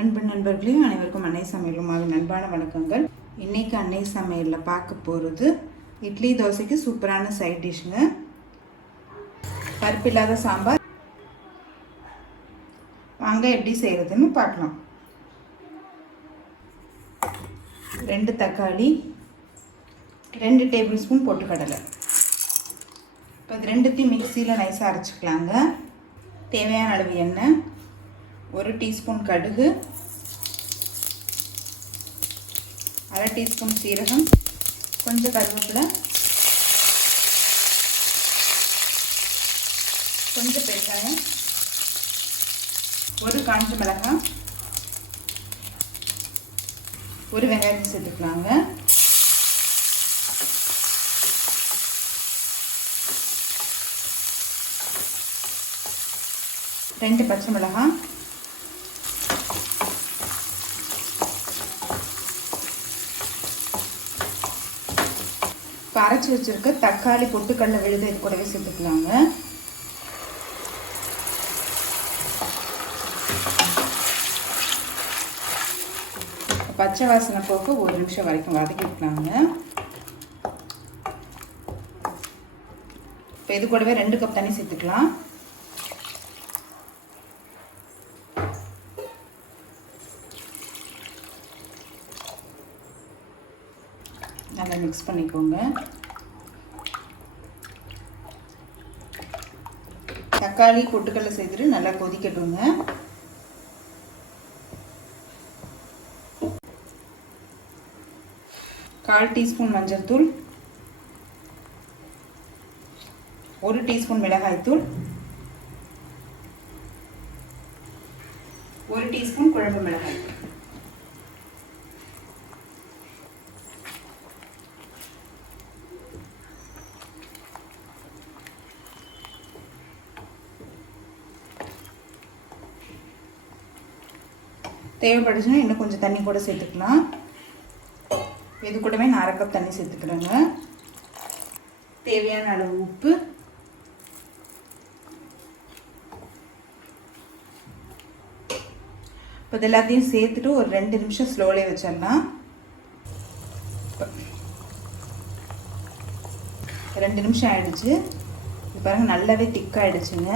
அன்பு நண்பர்களே, அனைவருக்கும் அன்னை சமையலுமாக அன்பான வணக்கங்கள். இன்றைக்கி அன்னை சமையலில் பார்க்க போகிறது இட்லி தோசைக்கு சூப்பரான சைட் டிஷ்ஷுங்க. பருப்பு இல்லாத சாம்பார். வாங்க எப்படி செய்கிறதுன்னு பார்க்கலாம். 2 தக்காளி, 2 டேபிள் ஸ்பூன் பொட்டுக்கடலை. இப்போ இது ரெண்டுத்தையும் மிக்சியில் நைஸாக அரைச்சிக்கலாங்க. தேவையான அளவு எண்ணெய், 1 டீஸ்பூன் கடுகு, 1/2 டீஸ்பூன் சீரகம், கொஞ்சம் கருவேப்பிலை, கொஞ்சம் பெருங்காயம், 1 காஞ்ச மிளகாய், 1 வெங்காயத்தை சேர்த்துக்கலாங்க. ரெண்டு பச்சை மிளகாய், அரைச்சி வச்சிருக்க தக்காளி பொட்டுக்கடலை விழுது இது கூடவே சேர்த்துக்கலாங்க. பச்சை வாசனை போக 1 நிமிஷம் வரைக்கும் வதக்கிக்கலாங்க. இப்போ இது கூடவே 2 கப் தண்ணி சேர்த்துக்கலாம். நல்லா மிக்ஸ் பண்ணிக்கோங்க. தக்காளி பொட்டுக்கடலை சேர்த்துட்டு நல்லா கொதிக்கட்டுங்க. கால் டீஸ்பூன் மஞ்சள் தூள், 1 டீஸ்பூன் மிளகாய் தூள், 1 டீஸ்பூன் குழம்பு மிளகாய் தூள். தேவைப்படுச்சுன்னா இன்னும் கொஞ்சம் தண்ணி கூட சேர்த்துக்கலாம். இது கூடவே நான் 1/2 கப் தண்ணி சேர்த்துக்கிறேங்க. தேவையான அளவு உப்பு, இப்போ இது எல்லாத்தையும் சேர்த்துட்டு ஒரு 2 நிமிஷம் ஸ்லோலே வச்சிடலாம். 2 நிமிஷம் ஆயிடுச்சு. இது பாருங்கள் நல்லாவே திக்காகிடுச்சுங்க.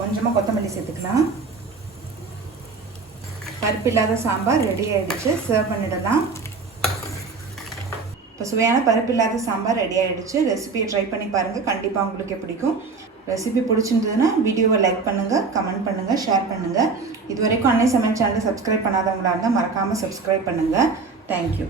கொஞ்சமாக கொத்தமல்லி சேர்த்துக்கலாம். பருப்பு இல்லாத சாம்பார் ரெடி ஆகிடுச்சு. சர்வ் பண்ணிடலாம். இப்போ சுவையான பருப்பு இல்லாத சாம்பார் ரெடி ஆகிடுச்சு. ரெசிபியை ட்ரை பண்ணி பாருங்கள், கண்டிப்பாக உங்களுக்கு பிடிக்கும். ரெசிபி பிடிச்சிருந்ததுன்னா வீடியோவை லைக் பண்ணுங்கள், கமெண்ட் பண்ணுங்கள், ஷேர் பண்ணுங்கள். இது வரைக்கும் அன்னை சமையல் சேனலை சப்ஸ்கிரைப் பண்ணாதவங்களாக இருந்தால் மறக்காமல் சப்ஸ்கிரைப் பண்ணுங்கள். தேங்க்யூ.